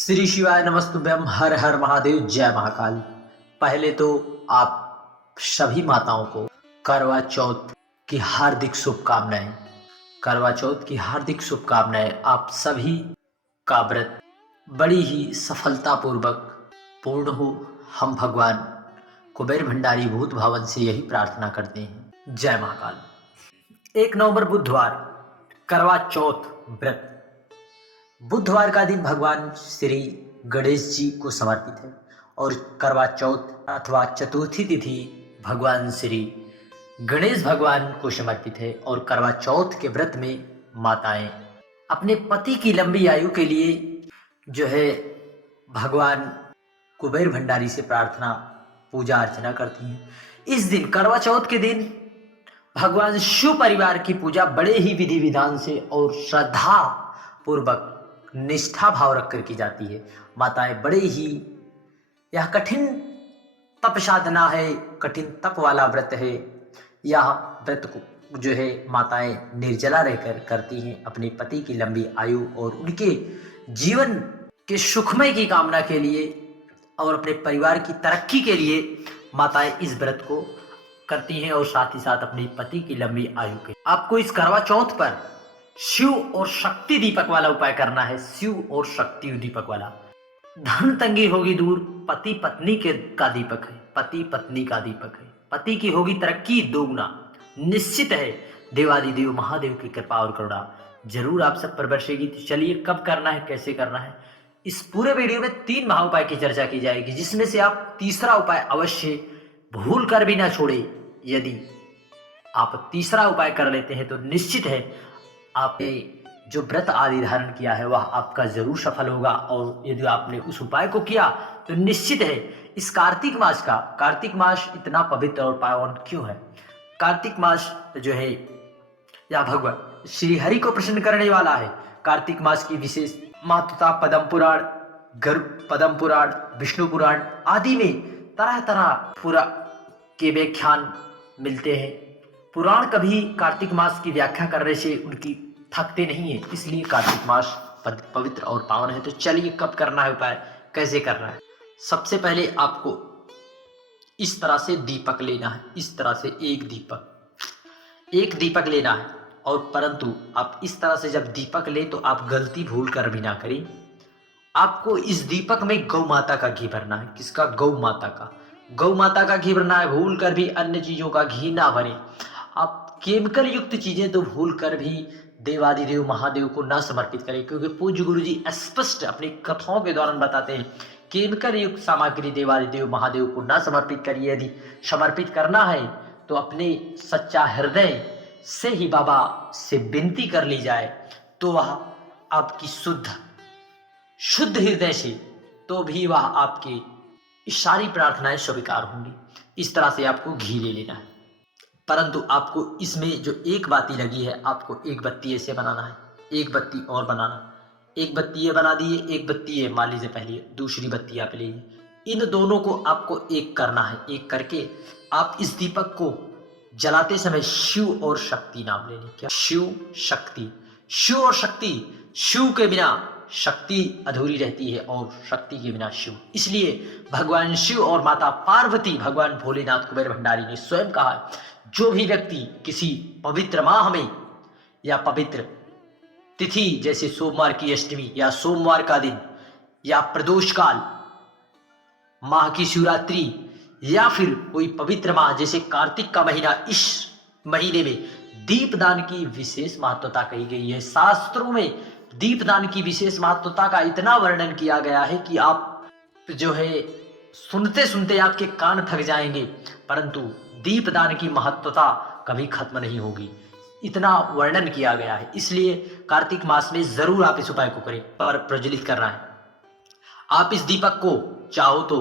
श्री शिवाय नमस्तुभ्यम। हर हर महादेव, जय महाकाल। पहले तो आप सभी माताओं को करवा चौथ की हार्दिक शुभकामनाएं। करवा चौथ की हार्दिक शुभकामनाएं। आप सभी का व्रत बड़ी ही सफलतापूर्वक पूर्ण हो। हम भगवान कुबेर भंडारी भूत भवन से यही प्रार्थना करते हैं। जय महाकाल। 1 नवंबर बुधवार, करवा चौथ व्रत। बुधवार का दिन भगवान श्री गणेश जी को समर्पित है और करवा चौथ अथवा चतुर्थी तिथि भगवान श्री गणेश भगवान को समर्पित है। और करवा चौथ के व्रत में माताएं अपने पति की लंबी आयु के लिए जो है भगवान कुबेर भंडारी से प्रार्थना पूजा अर्चना करती हैं। इस दिन करवा चौथ के दिन भगवान शिव परिवार की पूजा बड़े ही विधि विधान से और श्रद्धा पूर्वक निष्ठा भाव रखकर की जाती है। माताएं बड़े ही, यह कठिन तप साधना है, कठिन तप वाला व्रत है। यह व्रत को जो है माताएं निर्जला रहकर करती हैं अपने पति की लंबी आयु और उनके जीवन के सुखमय की कामना के लिए और अपने परिवार की तरक्की के लिए माताएं इस व्रत को करती हैं और साथ ही साथ अपने पति की लंबी आयु के। आपको इस करवा चौथ पर शिव और शक्ति दीपक वाला उपाय करना है। शिव और शक्ति दीपक वाला। धन तंगी होगी दूर, पति पत्नी के का दीपक है, पति पत्नी का दीपक है। पति की होगी तरक्की दोगुना, निश्चित है देवादिदेव महादेव की कृपा और करुणा जरूर आप सब पर बरसेगी। तो चलिए, कब करना है, कैसे करना है, इस पूरे वीडियो में 3 महाउपाय की चर्चा की जाएगी, जिसमें से आप तीसरा उपाय अवश्य भूल कर भी ना छोड़े। यदि आप तीसरा उपाय कर लेते हैं तो निश्चित है आपने जो व्रत आदि धारण किया है वह आपका जरूर सफल होगा। और यदि आपने उस उपाय को किया तो निश्चित है इस कार्तिक मास इतना पवित्र और पावन क्यों है। कार्तिक मास जो है या भगवान श्री हरि को प्रसन्न करने वाला है। कार्तिक मास की विशेष महत्वता पद्म पुराण, गरुड़ पद्म पुराण, विष्णु पुराण आदि में तरह तरह पूरा के व्याख्यान मिलते हैं। पुराण कभी कार्तिक मास की व्याख्या करने से उनकी थकते नहीं है, इसलिए कार्तिक मास पवित्र और पावन है। तो चलिए, कब करना है उपाय, कैसे करना है। सबसे पहले आपको इस तरह से दीपक लेना है। इस तरह से एक दीपक लेना है। और परंतु आप इस तरह से जब दीपक ले तो आप गलती भूल कर भी ना करें। आपको इस दीपक में गौ माता का घी भरना है। किसका? गौ माता का घी भरना है। भूल कर भी अन्य चीजों का घी ना भरें। आप केमिकल युक्त चीजें तो भूल कर भी देवादिदेव महादेव को ना समर्पित करें, क्योंकि पूज्य गुरु जी स्पष्ट अपनी कथाओं के दौरान बताते हैं केमिकल युक्त सामग्री देवादिदेव महादेव को ना समर्पित करिए। यदि समर्पित करना है तो अपने सच्चा हृदय से ही बाबा से विनती कर ली जाए तो वह आपकी शुद्ध हृदय से तो भी वह आपकी सारी प्रार्थनाएं स्वीकार होंगी। इस तरह से आपको घी ले लेना है। परंतु आपको इसमें जो एक बाती लगी है, आपको एक बत्ती ऐसे बनाना है, एक बत्ती और बनाना। एक बत्ती ये बना दिए, एक बत्ती ये मान लीजिए पहले, दूसरी बत्ती आप लीजिए। इन दोनों को आपको एक करना है। एक करके आप इस दीपक को जलाते समय शिव और शक्ति नाम लेने। क्या? शिव और शक्ति। शिव के बिना शक्ति अधूरी रहती है और शक्ति के बिना शिव। इसलिए भगवान शिव और माता पार्वती, भगवान भोलेनाथ कुबेर भंडारी ने स्वयं कहा, जो भी व्यक्ति किसी पवित्र माह में या पवित्र तिथि जैसे सोमवार की अष्टमी या सोमवार का दिन या प्रदोष काल, माह की शिवरात्रि या फिर कोई पवित्र माह जैसे कार्तिक का महीना, इस महीने में दीपदान की विशेष महत्वता कही गई है। शास्त्रों में दीपदान की विशेष महत्वता का इतना वर्णन किया गया है कि आप जो है सुनते सुनते आपके कान थक जाएंगे, परंतु दीपदान की महत्वता कभी खत्म नहीं होगी, इतना वर्णन किया गया है। इसलिए कार्तिक मास में जरूर आप इस उपाय को करें और प्रज्वलित करना है। आप इस दीपक को चाहो तो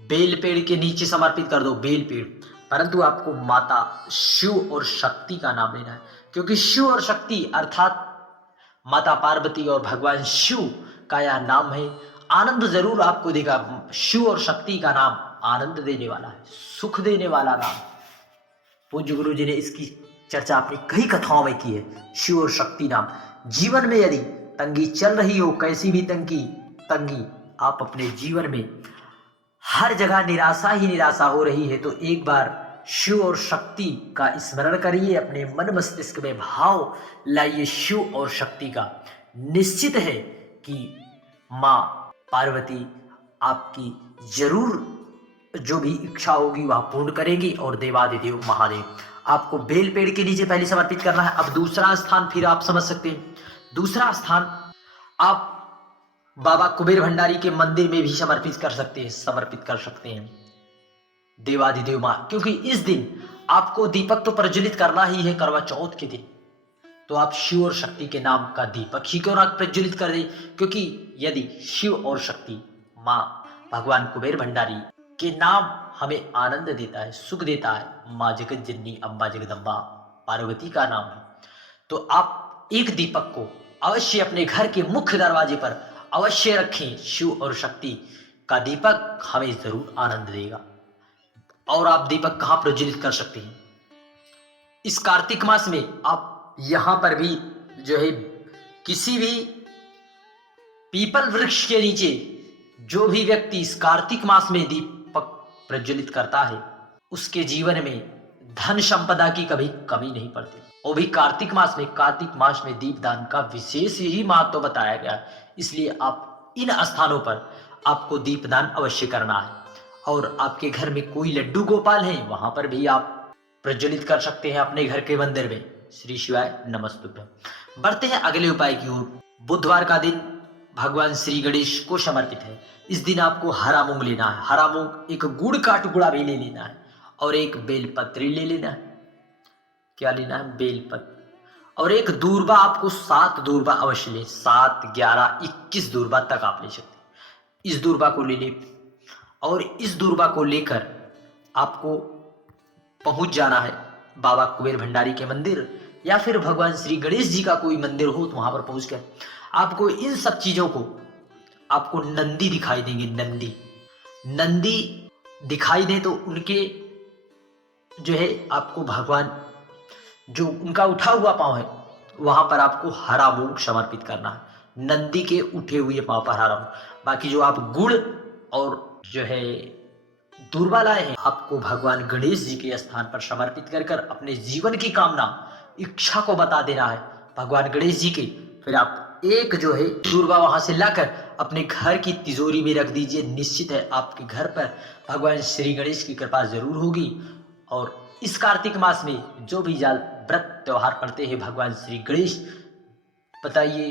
बेल पेड़ के नीचे समर्पित कर दो, बेल पेड़। परंतु आपको माता शिव और शक्ति का नाम लेना है, क्योंकि शिव और शक्ति अर्थात माता पार्वती और भगवान शिव का यह नाम है। आनंद जरूर आपको देगा। शिव और शक्ति का नाम आनंद देने वाला है, सुख देने वाला नाम। पूज्य गुरु जी ने इसकी चर्चा अपनी कई कथाओं में की है। शिव और शक्ति नाम जीवन में यदि तंगी चल रही हो, कैसी भी तंगी तंगी, आप अपने जीवन में हर जगह निराशा ही निराशा हो रही है, तो एक बार शिव और शक्ति का स्मरण करिए, अपने मन मस्तिष्क में भाव लाइए शिव और शक्ति का। निश्चित है कि माँ पार्वती आपकी जरूर जो भी इच्छा होगी वह पूर्ण करेगी और देवादिदेव महादेव आपको बेल पेड़ के नीचे पहले समर्पित करना है। अब दूसरा स्थान फिर आप समझ सकते हैं, दूसरा स्थान आप बाबा कुबेर भंडारी के मंदिर में भी समर्पित कर सकते हैं देवादिदेव माँ, क्योंकि इस दिन आपको दीपक तो प्रज्वलित करना ही है करवा चौथ के दिन। तो आप शिव और शक्ति के नाम का दीपक ही क्यों ना प्रज्वलित कर दें, क्योंकि यदि शिव और शक्ति माँ भगवान कुबेर भंडारी के नाम हमें आनंद देता है, सुख देता है, माँ जगत जननी अम्बा जगदम्बा पार्वती का नाम है, तो आप एक दीपक को अवश्य अपने घर के मुख्य दरवाजे पर अवश्य रखें। शिव और शक्ति का दीपक हमें जरूर आनंद देगा। और आप दीपक कहाँ प्रज्वलित कर सकते हैं, इस कार्तिक मास में आप यहां पर भी जो है किसी भी पीपल वृक्ष के नीचे जो भी व्यक्ति इस कार्तिक मास में दीपक प्रज्वलित करता है उसके जीवन में धन संपदा की कभी कमी नहीं पड़ती। वो भी कार्तिक मास में दीपदान का विशेष ही महत्व बताया गया, इसलिए आप इन स्थानों पर आपको दीपदान अवश्य करना है। और आपके घर में कोई लड्डू गोपाल है, वहां पर भी आप प्रज्वलित कर सकते हैं अपने घर के मंदिर में। श्री शिवाय नमस्तुभ्यम। बढ़ते हैं अगले उपाय की ओर। बुधवार का दिन भगवान श्री गणेश को समर्पित है। इस दिन आपको हरा मूंग लेना है, हरा मूंग एक गुड़ का टुकड़ा भी ले लेना है और एक बेलपत्री ले लेना है। क्या लेना है? बेलपत्र। और एक दूर्बा, आपको 7 दूर्बा अवश्य ले, 7, 11, 21 दूर्बा तक आप ले सकते हैं। इस दूर्बा को ले और इस दूर्बा को लेकर आपको पहुंच जाना है बाबा कुबेर भंडारी के मंदिर या फिर भगवान श्री गणेश जी का कोई मंदिर हो तो वहां पर पहुंचकर आपको इन सब चीजों को, आपको नंदी दिखाई देंगे, नंदी दिखाई दे तो उनके जो है आपको भगवान जो उनका उठा हुआ पांव है वहां पर आपको हरा मूंग समर्पित करना है। नंदी के उठे हुए पांव पर हरा मूंग। बाकी जो आप गुड़ और जो है दूर्बा लाए हैं आपको भगवान गणेश जी के स्थान पर समर्पित कर अपने जीवन की कामना, इच्छा को बता देना है भगवान गणेश जी के। फिर आप एक जो है दूर्बा वहां से लाकर अपने घर की तिजोरी में रख दीजिए। निश्चित है आपके घर पर भगवान श्री गणेश की कृपा जरूर होगी। और इस कार्तिक मास में जो भी व्रत त्योहार पड़ते हैं भगवान श्री गणेश, बताइए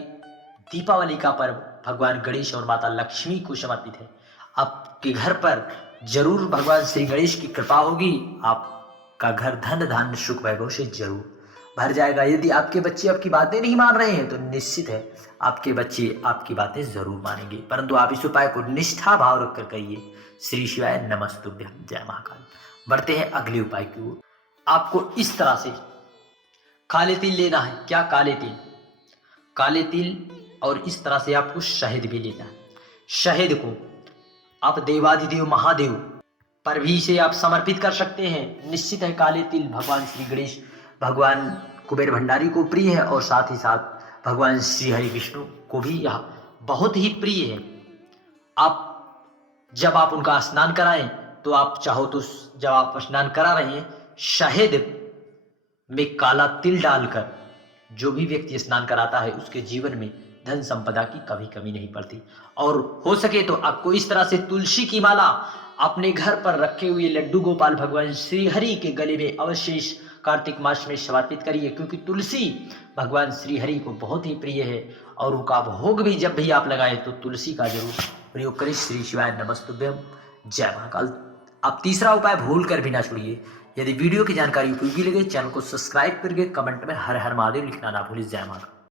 दीपावली का पर्व भगवान गणेश और माता लक्ष्मी को समर्पित है। आपके घर पर जरूर भगवान श्री गणेश की कृपा होगी, आपका घर धन धान्य सुख वैभव से जरूर भर जाएगा। यदि आपके बच्चे आपकी बातें नहीं मान रहे हैं तो निश्चित है आपके बच्चे आपकी बातें जरूर मानेंगे, परंतु आप इस उपाय को निष्ठा भाव रखकर करिए। श्री शिवाय नमस्तुभ्यम। जय महाकाल। बढ़ते हैं अगले उपाय की ओर। आपको इस तरह से काले तिल लेना है। क्या? काले तिल, काले तिल। और इस तरह से आपको शहद भी लेना है। शहद को आप देवादिदेव महादेव पर भी इसे आप समर्पित कर सकते हैं। निश्चित है काले तिल भगवान श्री गणेश, भगवान कुबेर भंडारी को प्रिय है और साथ ही साथ भगवान श्री हरि विष्णु को भी यह बहुत ही प्रिय है। आप जब आप उनका स्नान कराएं तो आप चाहो तो जब आप स्नान करा रहे हैं शहद में काला तिल डालकर जो भी व्यक्ति स्नान कराता है उसके जीवन में धन संपदा की कभी कमी नहीं पड़ती। और हो सके तो आपको इस तरह से तुलसी की माला अपने घर पर रखे हुए लड्डू गोपाल भगवान श्री हरि के गले में अवश्य इस कार्तिक मास में समर्पित करिए, क्योंकि तुलसी भगवान श्री हरि को बहुत ही प्रिय है। और उनका भोग भी जब भी आप लगाए तो तुलसी का जरूर प्रयोग करें। श्री शिवाय नमस्तुभ्यम। जय महाकाल। आप तीसरा उपाय भूल कर भी ना छोड़िए। यदि वीडियो की जानकारी उपयोगी लगे चैनल को सब्सक्राइब करके कमेंट में हर हर महादेव लिखना ना भूलिए। जय महाकाल।